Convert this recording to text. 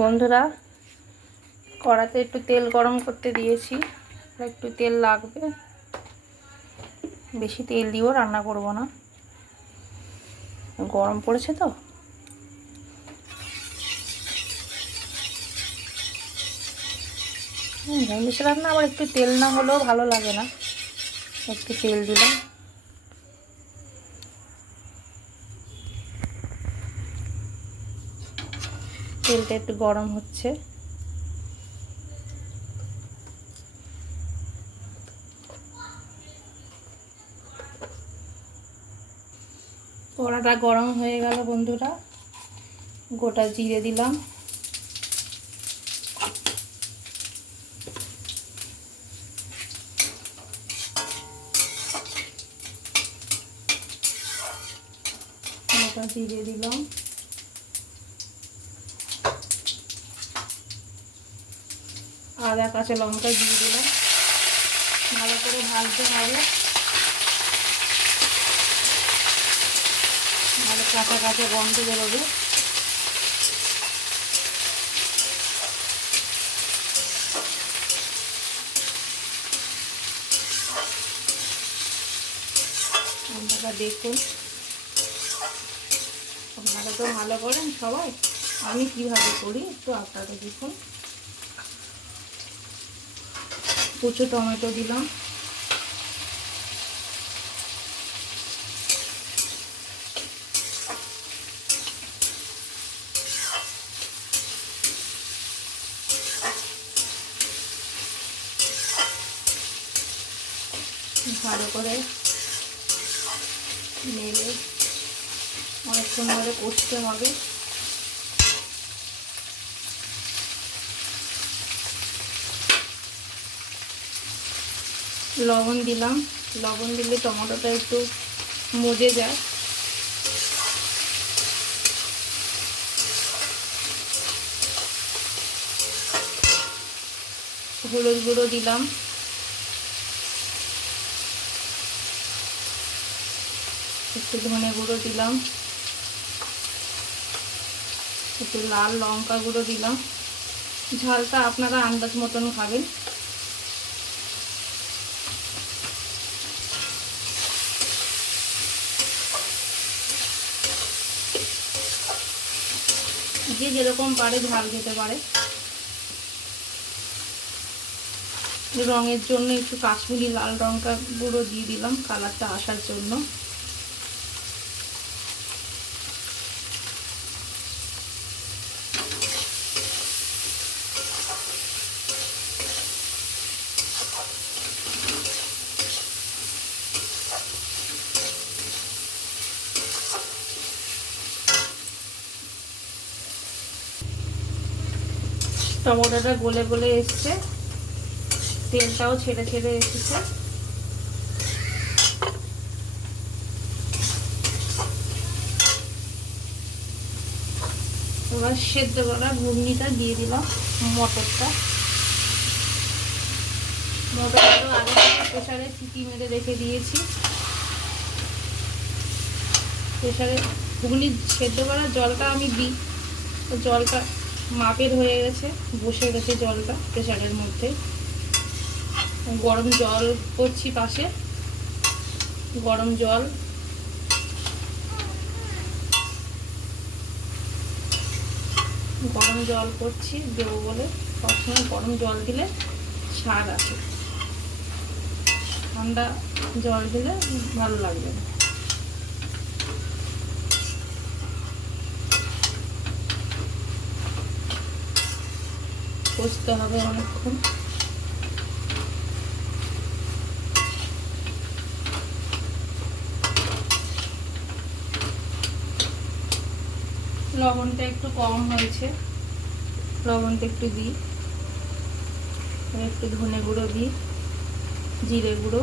বন্ধুরা, কড়াতে একটু তেল গরম করতে দিয়েছি। একটু তেল লাগবে, বেশি তেল দিয়েও রান্না করব না, গরম পড়েছে তো। নিরামিষ রান্না আবার একটু তেল না হলেও ভালো লাগে না, একটু তেল দিলাম। তেলটা একটু গরম হচ্ছে। কড়াটা গরম হয়ে গেল বন্ধুরা, গোটা জিরে দিলাম, গোটা জিরে দিলাম, আদা কাঁচা লঙ্কা দিয়ে দিলাম। ভালো করে ভাজতে হবে, ভালো কাঁচা কাঁচা গন্ধ বেরোবে। আপনারা দেখুন, আপনারা তো ভালো করেন সবাই, আমি কিভাবে করি একটু আপনারা দেখুন। কুচো টমেটো দিলাম, ভালো করে নেড়ে অনেকক্ষণ ধরে কষতে হবে। লবণ দিলাম, লবণ দিলে টমেটোটা একটু মজে যায়। হলুদ গুঁড়ো দিলাম, একটু ধনে গুঁড়ো দিলাম, একটু লাল লঙ্কা গুঁড়ো দিলাম। ঝালটা আপনারা আন্দাজ মতন খাবেন। যে যেরকম পারে ঝাল খেতে পারে। রঙের জন্য একটু কাশ্মীরি লাল লঙ্কা গুঁড়ো দিয়ে দিলাম, কালারটা আসার জন্য। টমেটোটা গলে গলে এসছে, তেলটাও ছেড়ে ছেড়ে এসেছে। এবার সেদ্ধ করা ঘুগনিটা দিয়ে দিলাম, মটরটা আগে থেকে প্রেসারে সিটি মেরে রেখে দিয়েছি। প্রেসারে ঘুগনি সেদ্ধ করার জলটা আমি দিই, জলটা মাপের হয়ে গেছে, বসে গেছে জলটা প্রেসারের মধ্যে। গরম জল করছি পাশে, গরম জল করছি দেবো বলে। সবসময় গরম জল দিলে স্বাদ আসে, ঠান্ডা জল দিলে ভালো লাগবে না। কষতে হবে অনেকক্ষণ। লবণটা একটু কম হয়েছে, লবণটা একটু দিই, একটু ধনে গুঁড়ো দিই, জিরে গুঁড়ো,